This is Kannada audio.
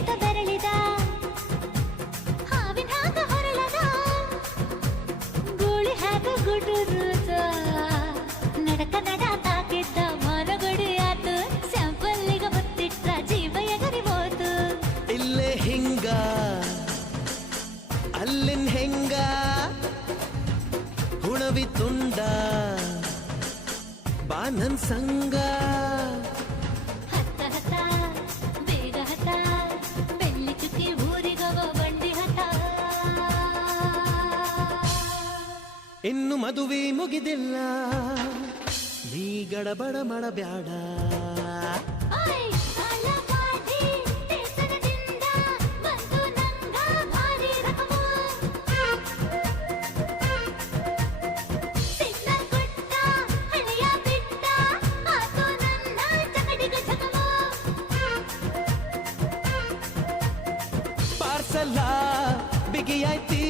ಎಳೆಯುತ್ತ ಬೆರಳಿದ ಹಾವಿನ ಹಾಗ ಹೊರಳದ ಗೂಳಿ ಹಾಗ ಗುಡುರುದ ನಡಕ ನಡ ತಾಕಿದ್ದ ಮರಗಡಿ ಆತು ಸ್ಯಾಂಪಲ್ಲಿಗ ಮುತ್ತಿಟ್ಟ ಜೀವ ಎಗರಿ ಹೋತು ಇಲ್ಲೇ ಹಿಂಗ ಅಲ್ಲಿನ್ ಹೆಂಗ ಹುಣವಿ ತುಂಡ ಬಾ ನನ್ ಸಂಗ ಹತ್ತ ಹತ್ತ ಬೇಗ ಹತ್ತ ಬೆಳ್ಳಿ ಚುಕ್ಕಿ ಊರಿಗವ ಬಂಡಿ ಹತ್ತ ಇನ್ನು ಮದುವೆ ಮುಗಿದಿಲ್ಲ ನೀ ಗಡಬಡ ಮಾಡಬ್ಯಾಡ ಓಯ್ ಕಾಲಪಾಟಿ ದೇಶದಿಂದ ಬಂತು ನಂಗ ಭಾರಿ ರಕಮು ಸಿಗ್ನಲ್ ಕೊಟ್ಟ ಹಳೆಯ ಬಿಟ್ಟ ಆತು ನನ್ನ ಚಕಡಿಗ ಚಕಮು ಪಾರ್ಸಲ ಬಿಗಿಯಾಯ್ತಿ